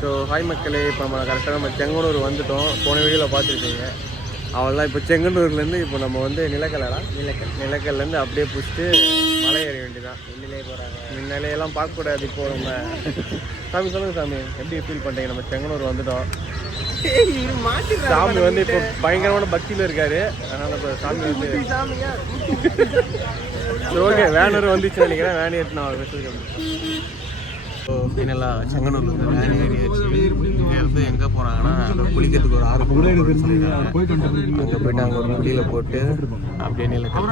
So hi மக்களே இப்போ நம்ம கரெக்டாக நம்ம செங்கனூர் வந்துட்டோம். போன வீடியோவில் பார்த்துருக்கீங்க. அவள்லாம் இப்போ செங்கனூர்லேருந்து இப்போ நம்ம வந்து நிலக்கல்லடா நிலக்கல் நிலக்கல்லேருந்து அப்படியே பிடிச்சிட்டு மலை ஏற வேண்டியதான் வெளியிலே போகிறாங்க முன்னாலேயெல்லாம் பார்க்கக்கூடாது இப்போ நம்ம. சாமி சொல்லுங்க சாமி. எப்படி ஃபீல் பண்ணுறீங்க நம்ம செங்கனூர் வந்துட்டோம். சாமி வந்து இப்போ பயங்கரமான பக்தியில் இருக்காரு. அதனால இப்போ சாமி வந்து ஓகே வேனூர் வந்துச்சு நினைக்கிறேன். வேன் எடுத்து நான் ஸோ ஃபைனலாக செங்கனூர்லேருந்து வேன் ஏறியாச்சு. இங்கே இருந்து எங்கே போகிறாங்கன்னா குளிக்கிறதுக்கு ஒரு ஆறு போயிட்டு போயிட்டு அங்கே ஒரு குளியில் போட்டு அப்படியே நிலக்கல்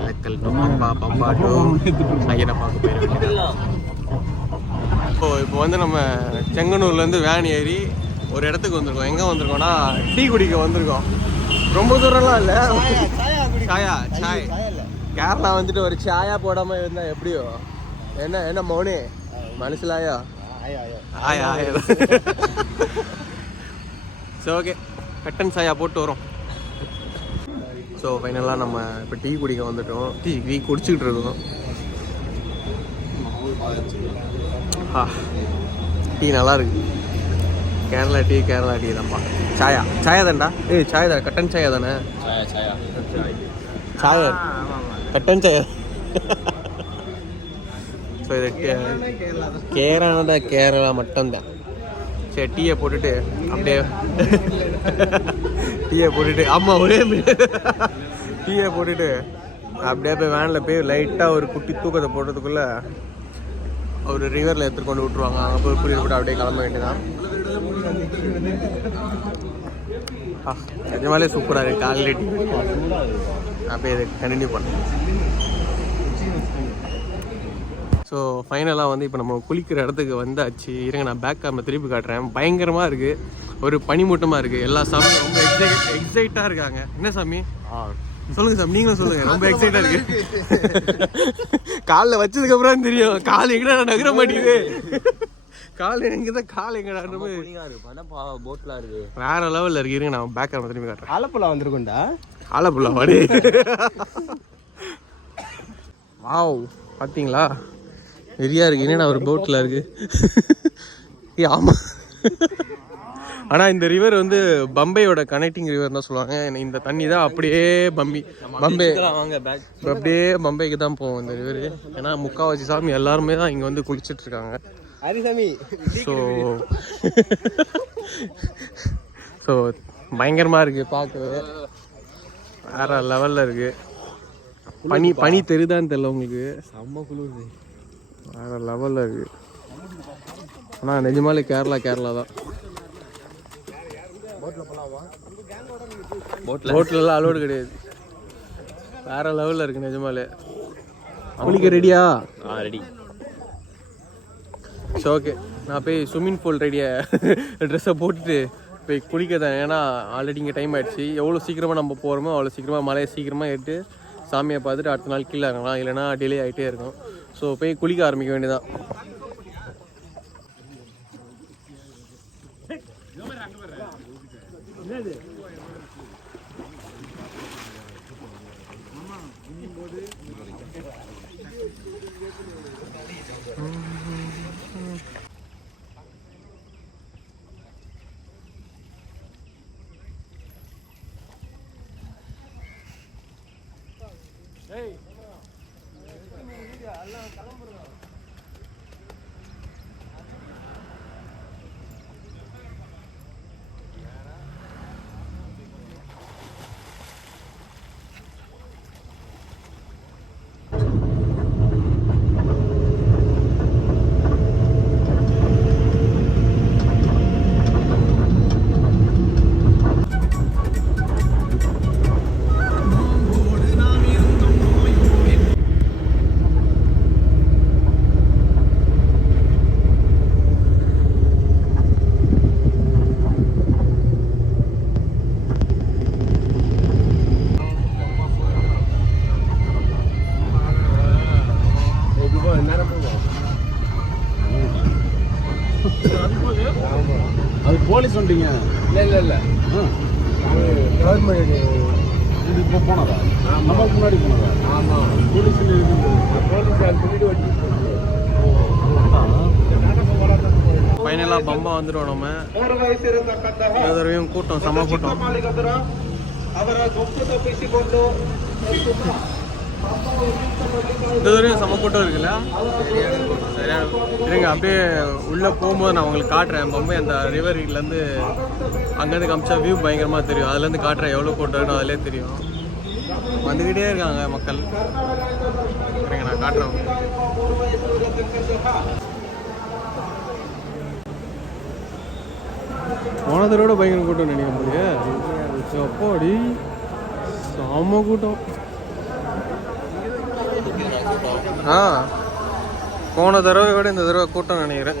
நிலக்கல் to பம்பா பம்பா டு ஐயனை பார்க்க போயிடுவேன். இப்போ இப்போ வந்து நம்ம செங்கனூர்லேருந்து வேன் ஏறி ஒரு இடத்துக்கு வந்திருக்கோம். எங்கே வந்திருக்கோம்னா டீ குடிக்க வந்திருக்கோம். ரொம்ப தூரம்லாம் இல்லை. சாயா சாய். கேரளா வந்துட்டு ஒரு சாயா போடாம இருந்தா எப்படியோ? என்ன என்ன மௌனே? ஆயா ஆயா ஆயா சரி ஓகே கட்டன் சாயா போட்டு வரோம் ஸோ ஃபைனலாக நம்ம இப்போ டீ குடிக்க வந்துட்டோம் டீ டீ குடிச்சிக்கிட்டு இருக்கோம் ஆ டீ நல்லா இருக்கு கேரளா டீ கேரளா டீ தான்ப்பா சாயா சாயா தான்டா ஏய் சாயா தான் கட்டன் சாயா தானே சாயா சாயா சாயா கட்டன் சாயா ஸோ இது கேரளா கேரளா மட்டும்தான். சரி டீயை போட்டுட்டு அப்படியே டீயை போட்டுட்டு ஆமாம் ஒரே டீயை போட்டுட்டு அப்படியே போய் வேனில் போய் லைட்டாக ஒரு குட்டி தூக்கத்தை போடுறதுக்குள்ள ஒரு ரிவரில் எடுத்துட்டு கொண்டு விட்ருவாங்க அங்கே போய் குளிர் போட்டு அப்படியே கிளம்ப வேண்டியதான் நிஜமாலே சூப்பராக இருக்குது ஆல்ரெடி அப்படியே கண்டினியூ பண்ணேன் ஸோ ஃபைனலாக வந்து இப்போ நம்ம குளிக்கிற இடத்துக்கு வந்தாச்சு. இருங்க நான் பேக் கேமரா திருப்பி காட்டுறேன். பயங்கரமாக இருக்குது ஒரு பனிமூட்டமாக இருக்குது எல்லா சாமியும் ரொம்ப எக்ஸைட் எக்ஸைட்டாக இருக்காங்க. என்ன சாமி? சொல்லுங்க சாமி நீங்களும் சொல்லுங்க. ரொம்ப எக்ஸைட்டாக இருக்கு. காலில் வச்சதுக்கு அப்புறம் தெரியும். கால் எங்கடா நகர மாட்டேங்குது. கால் எங்கே தான் கால் எங்கடா போட்லாம் இருக்கு. வேற லெவலில் இருக்கு. இருங்க நான் பேக் கேமரா திரும்பி காட்டுறேன். ஆலப்புழா வந்திருக்கும்டா. ஆலப்புள்ளா வாடி. வாவ் பார்த்தீங்களா நிறையா இருக்கு. என்னடா ஒரு போட்டில் இருக்கு? ஏய், ஆமா. ஆனால் இந்த ரிவர் வந்து பம்பையோட கனெக்டிங் ரிவர் தான் சொல்லுவாங்க. இந்த தண்ணி தான் அப்படியே பம்பி. பம்பை. அப்படியே பம்பைக்கு தான் போகும் இந்த ரிவர் ஏன்னா முக்காவாசி சாமி எல்லாருமே தான் இங்கே வந்து குளிச்சிட்டு இருக்காங்க. ஸோ ஸோ பயங்கரமாக இருக்குது பார்க்கவே. வேற லெவலில் இருக்குது பனி பனி தெரியுதான்னு தெரியல உங்களுக்கு. செம்ம குளிருது வேற லெவலில் இருக்குது ஆனால் நிஜமாலே கேரளா கேரளா தான். போட்ல போட்லலாம் அலோடு கிடையாது. வேற லெவலில் இருக்குது நிஜமாலே குளிக்க ரெடியா ஆ ரெடி ஸோ ஓகே நான் போய் ஸ்விம்மிங் பூல் ரெடியை ட்ரெஸ்ஸை போட்டுட்டு போய் குளிக்க தான். ஏன்னா ஆல்ரெடி இங்கே டைம் ஆயிடுச்சு. எவ்வளோ சீக்கிரமாக நம்ம போகிறோமோ அவ்வளோ சீக்கிரமாக மலையை சீக்கிரமாக ஏறிட்டு சாமியை பார்த்துட்டு அடுத்த நாள் கீழே இறங்கலாம். இல்லைன்னா டிலே ஆகிட்டே இருக்கும். ஸோ போய் குளிக்க ஆரம்பிக்க வேண்டியதான் அது நமக்கு முன்னாடி போனதா ஆமாம் போலீஸில் இருக்குது போலீஸ் அது பின்னாடி வண்டி பம்பா வந்துடும் நம்ம. தடவையும் கூட்டம் செம கூட்டம். இந்த தடவையும் கூட்டம் இருக்குல்ல? சரியா இருங்க அப்படியே உள்ளே போகும்போது நான் உங்களுக்கு காட்டுறேன். பம்பை அந்த ரிவர் அங்கேருந்து காமிச்சா வியூ பயங்கரமாக தெரியும். அதுலேருந்து காட்டுறேன் எவ்வளோ கூட்டம் அதுலேயே தெரியும். வந்துக்கிட்டே இருக்காங்க மக்கள். இருங்க நான் காட்டுறேன். உங்களுக்கு. போன தடவை பயங்கர கூட்டம் நினைக்கும் போது அப்பாடி செம்ம கூட்டம். ஆ போன தடவை விட இந்த தடவை கூட்டம் நினைக்கிறேன்.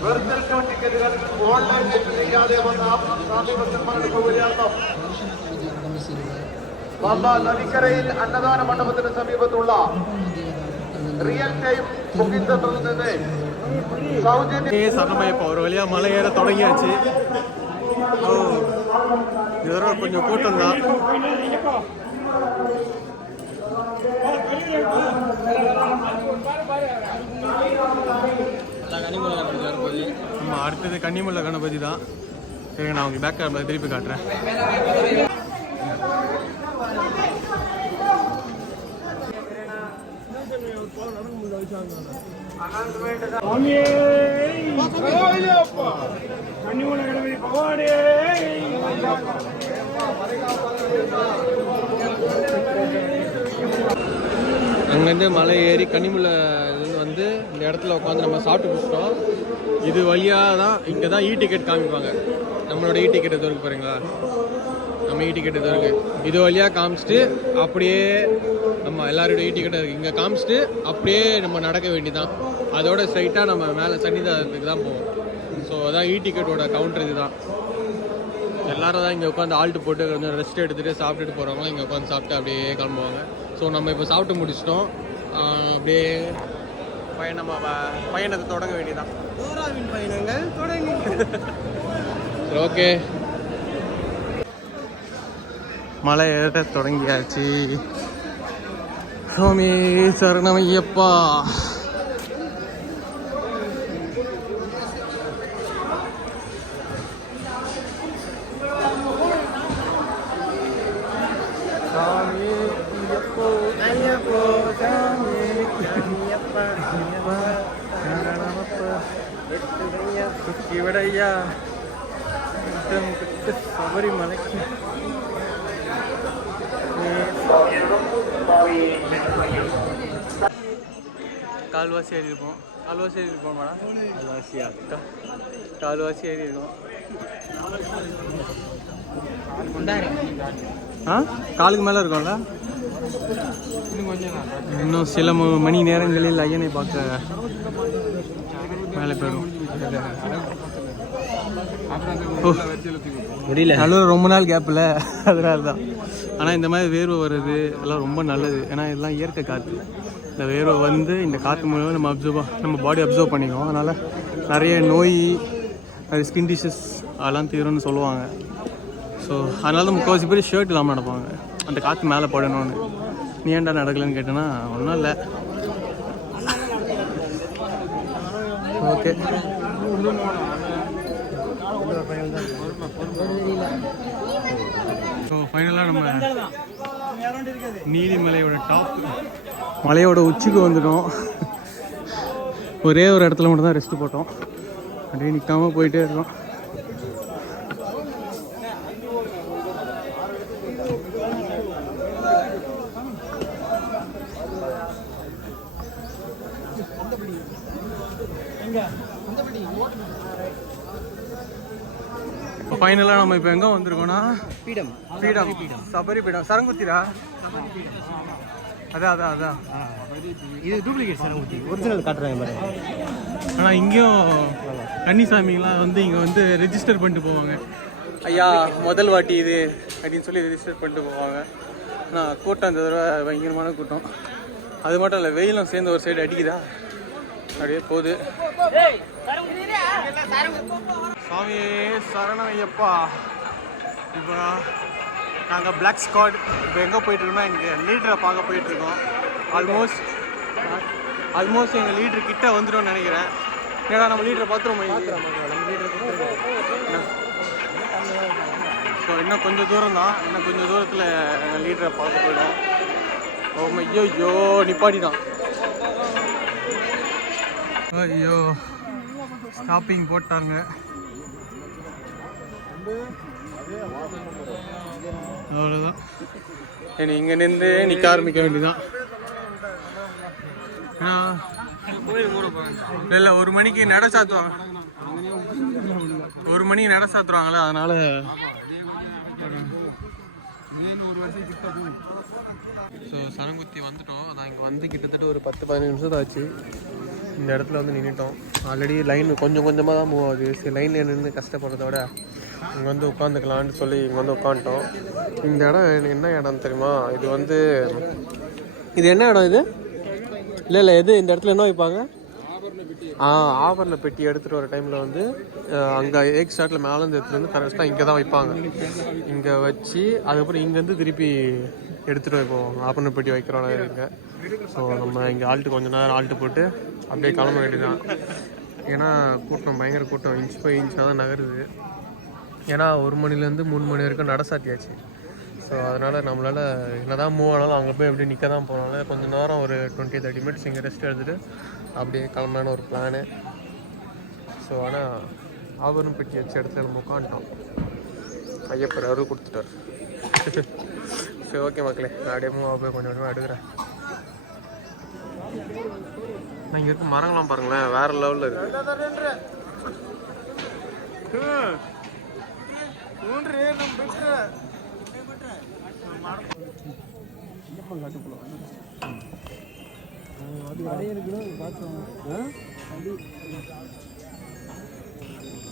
ഈ ദർശന ടിക്കറ്റുകൾ ഓൺലൈൻ ബുക്ക് ചെയ്യണമെന്ന് സ്വാമി അവിടെ അറിയിക്കുന്നു ദർശനത്തിനായി വെർച്വൽ ഷോ ടിക്കറ്റുകൾ ഓൺലൈൻ ബുക്ക് ചെയ്യാതെ വന്ന സ്വാമി ഭക്തന്മാരുടെ സൗകര്യാർത്ഥം പമ്പ നദിക്കരയിൽ അന്നദാന മണ്ഡപത്തിന് സമീപത്തുള്ള റിയൽ ടൈം ബുക്കിംഗ് സെന്ററിൽ നിന്ന് സൗജന്യ ஏ சரணமையப்பா ஒரு வழியாக மலை ஏற தொடங்கியாச்சு ஓ இது தடவை கொஞ்சம் கூட்டம் தான் நம்ம அடுத்தது கன்னிமலை கணபதி தான். சரி நான் உங்களுக்கு பேக் கேமரா திருப்பி காட்டுறேன். அங்கேருந்து மலை ஏறி கன்னிமுல்லை வந்து இந்த இடத்துல உட்காந்து நம்ம சாப்பிட்டு முடிச்சிட்டோம். இது வழியாக தான் இங்கே தான் இ டிக்கெட் காமிப்பாங்க. நம்மளோட இ டிக்கெட் எது இருக்கு பாருங்களா? நம்ம இ டிக்கெட் எது இருக்குது இது வழியாக காமிச்சிட்டு அப்படியே நம்ம எல்லாரோட இ டிக்கெட் இருக்குது இங்கே காமிச்சிட்டு அப்படியே நம்ம நடக்க வேண்டிதான் அதோட ஸ்ட்ரைட்டாக நம்ம மேலே சன்னிதானத்துக்கு தான் போவோம். ஸோ அதான் இ டிக்கெட்டோட கவுண்டர் இதுதான். எல்லாரும் தான் இங்கே உட்காந்து ஆல்ட்டு போட்டு கொஞ்சம் ரெஸ்ட் எடுத்துகிட்டு சாப்பிட்டுட்டு போகிறவங்க இங்கே உட்காந்து சாப்பிட்டு அப்படியே கிளம்புவாங்க. ஸோ நம்ம இப்போ சாப்பிட்டு முடிச்சிட்டோம். அப்படியே பயணம் பயணத்தை தொடங்க வேண்டியதான் டோராவின் பயணங்கள் தொடங்கி ஓகே. மலை ஏற தொடங்கியாச்சு. சுவாமி சரணமையப்பா சாமி ஐயப்போ ஐயப்போ சாமி ஐயப்பா ஐயப்பா சரணமப்பா எட்டுதையா சுக்கி கால்வாசி ஏறி இருப்போம் கால்வாசி ஏறி இருப்போம் மேடம் கால்வாசியா கால்வாசி ஏறி ஆ காலுக்கு மேலே இருக்கும்ல இன்னும் சில மணி நேரங்களில் ஐயனை பார்க்க மேலே போயிடும். முடியல. நல்ல ரொம்ப நாள் கேப்பில் அதனால தான் ஆனால் இந்த மாதிரி வேர்வை வருது எல்லாம் ரொம்ப நல்லது. ஏன்னா இதெல்லாம் இயற்கை காற்று. இந்த வேர்வை வந்து இந்த காற்று மூலமாக நம்ம அப்சர்வ் நம்ம பாடி அப்சர்வ் பண்ணிக்குவோம் அதனால் நிறைய நோய் நிறைய ஸ்கின் டிஷஸ் அதெல்லாம் தீரும்னு சொல்லுவாங்க. ஸோ அதனால தான் முக்கால்வாசி பேர் ஷர்ட் இல்லாமல் நடப்பாங்க. அந்த காற்று மேலே படணும்னு. நீ ஏன்டா நடக்கலன்னு கேட்டேன்னா ஒன்றும் இல்லை. ஓகே. ஸோ ஃபைனலாக நம்ம நீலிமலையோட டாப் மலையோட உச்சிக்கு வந்துட்டோம். ஒரே ஒரு இடத்துல மட்டும் தான் ரெஸ்ட் போட்டோம். அப்படியே நிற்காம போயிட்டே இருக்கோம். இப்போ ஃபைனலாக நம்ம இப்போ எங்கே வந்திருக்கோம்னா? பீடம். பீடம். சபரி பீடம். சரங்குத்திரா? அதான் அதான் அதான் இது டூப்ளிகேட் சரங்குத்தி. ஒரிஜினல் காட்டுறாங்க பாருங்க ஆனால் இங்கேயும் கன்னிசாமிங்களாம் வந்து இங்கே வந்து ரெஜிஸ்டர் பண்ணிட்டு போவாங்க. ஐயா முதல் வாட்டி இது அப்படின்னு சொல்லி ரெஜிஸ்டர் பண்ணிட்டு போவாங்க. ஆனால் கூட்டம் இந்த தடவை பயங்கரமான கூட்டம். அது மட்டும் இல்லை வெயிலும் சேர்ந்து ஒரு சைடு அடிக்குதா? அப்படியே போகுது. சாமியே சரணம் ஐயப்பா இப்போ நாங்கள் பிளாக் ஸ்காட் இப்போ எங்கே போயிட்டுருக்கோம்னா எங்கள் லீடரை பார்க்க போயிட்டுருக்கோம் ஆல்மோஸ்ட் ஆல்மோஸ்ட் எங்கள் லீடர் கிட்ட வந்துடும் நினைக்கிறேன். ஏன்னா நம்ம லீடரை பார்த்துருவோம் நம்ம ஸோ இன்னும் கொஞ்சம் தூரம் தான் இன்னும் கொஞ்சம் தூரத்தில் எங்கள் லீடரை பார்க்க போயிடும் ஓ ஐயோ ஐயோ நிப்பாடி தான் ஐயோ ஸ்டாப்பிங் போட்டாங்க. அவ்வளோதான் இனி இங்கே நின்று நிற்க ஆரம்பிக்க வேண்டியதான் இல்லை ஒரு மணிக்கு நட சாத்துவாங்க. ஒரு மணிக்கு நட சாத்துவாங்களே அதனால. ஸோ சனங்குத்தி வந்துட்டோம். அதான் இங்கே வந்து கிட்டத்தட்ட ஒரு பத்து பதினஞ்சு நிமிஷம் ஆச்சு. இந்த இடத்துல வந்து நின்றுட்டோம் ஆல்ரெடி லைன் கொஞ்சம் கொஞ்சமாக தான் மூவ் ஆகுது. சரி லைனில் நின்று கஷ்டப்படுறத விட இங்கே வந்து உட்காந்துக்கலான்னு சொல்லி இங்கே வந்து உட்காந்துட்டோம் இந்த இடம் எனக்கு என்ன இடம் தெரியுமா? இது வந்து இது என்ன இடம் இது? இல்லை இல்லை எது? இந்த இடத்துல என்ன வைப்பாங்க? ஆ ஆபரண பெட்டி எடுத்துகிட்டு வர டைமில் வந்து அங்கே ஏக் ஸ்டார்ட்டில் மேலேருந்து எடுத்துகிட்டு வந்து கரெக்டாக இங்கே தான் வைப்பாங்க. இங்கே வச்சு அதுக்கப்புறம் இங்கேருந்து திருப்பி எடுத்துகிட்டு வைப்போம் ஆபரண பெட்டி வைக்கிறோம் இங்கே. ஸோ நம்ம இங்கே ஆல்ட்டு கொஞ்ச நேரம் ஆல்ட்டு போட்டு அப்படியே கிளம்ப வேண்டியதுதான். ஏன்னா கூட்டம் பயங்கர கூட்டம் இன்ச் பை இன்ச்சாக தான் நகருது. ஏன்னா ஒரு மணிலேருந்து மூணு மணி வரைக்கும் நடசாத்தியாச்சு ஸோ அதனால் நம்மளால் என்ன தான் மூவ் ஆனாலும் அங்கே போய் எப்படி நிற்க தான் போனால கொஞ்சம் நேரம் ஒரு டுவெண்ட்டி தேர்ட்டி மினிட்ஸ் இங்கே ரெஸ்ட் எடுத்துகிட்டு அப்படியே கிளம்பலான்னு ஒரு பிளானு ஸோ ஆனால் ஆபரணம் பெட்டி வச்ச இடத்துல நம்ம உட்காந்துட்டோம். ஐயப்பர் அருள் கொடுத்துட்டார். சரி ஓகே மக்களே நான் அப்படியே மூவ் போய் கொஞ்சம் கொஞ்சமாக எடுக்கிறேன். இங்கே இருக்க மரங்களாம் பாருங்களேன். வேற லெவலில் இருக்கு.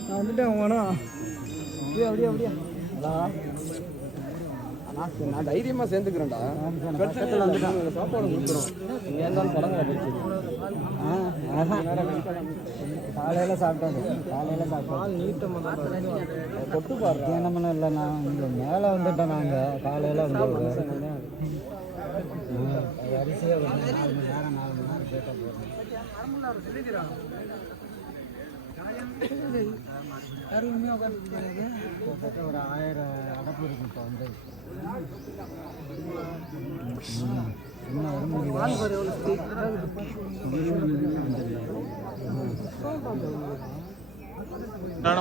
நான் வந்துட்டேன் அப்படியே அப்படியே அப்படியே. நான் தைரியமா சேர்ந்துக்கிறேன்டா. சாப்பாடு கொடுக்குறோம். இங்கே இருந்தாலும் பழங்க போச்சு காலையில் சாப்பிட்டாங்க காலையில் சாப்பிட்டோம் நீட்டமாக தொட்டு பாரு தியானமெல்லாம் இல்லை நான் இங்கே மேலே வந்துட்டோம் நாங்கள் காலையில் வந்து ஒரு நாலு மணி நேரம் நாலு மணி நேரம் கேட்ட போகிறோம் கிட்டத்தட்ட ஒரு ஆயிரம் அடப்பு இருக்கு இப்போ வந்து.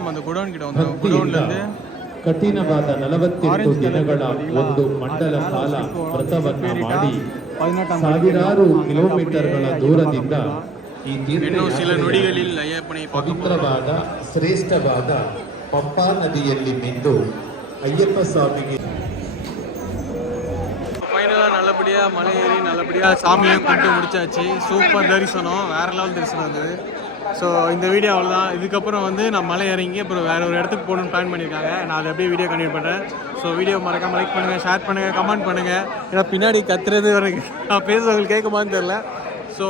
அந்த குடோன் கிட்ட வந்தோம் குடோன்லேருந்து ಕಠಿಣವಾದ ನಲವತ್ತೆಂಟು ದಿನಗಳ ಒಂದು ಮಂಡಲ ಕಾಲ ವ್ರತವನ್ನ ಮಾಡಿ ಸಾವಿರಾರು ಕಿಲೋಮೀಟರ್ಗಳ ದೂರದಿಂದ ಈ இன்னும் சில ತೀರ್ಥಯಾತ್ರೆಯ நொடிகளில் ஐயப்பனை பார்க்க போகிறோம் ಪವಿತ್ರವಾದ ಶ್ರೇಷ್ಠವಾದ ಪಂಪಾ ನದಿಯಲ್ಲಿ ಮಿಂದು ಅಯ್ಯಪ್ಪ ಸ್ವಾಮಿಗೆ ஃபைனலாக நல்லபடியாக மலை ஏறி நல்லபடியாக சாமியும் கும்பிட்டு முடிச்சாச்சு. சூப்பர் தரிசனம் வேற லெவல் தரிசனம் இருந்தது. ஸோ இந்த வீடியோ அவ்வளோதான் இதுக்கப்புறம் வந்து நான் மலை இறங்கி அப்புறம் வேற ஒரு இடத்துக்கு போகணும்னு பிளான் பண்ணியிருக்காங்க. நான் அதை அப்படியே வீடியோ கண்டினியூ பண்ணுறேன் ஸோ வீடியோ மறக்காம லைக் பண்ணுங்கள் ஷேர் பண்ணுங்கள் கமெண்ட் பண்ணுங்கள் ஏன்னா பின்னாடி கத்துறது எனக்கு நான் பேசுறவங்களுக்கு கேட்குமான்னு தெரில ஸோ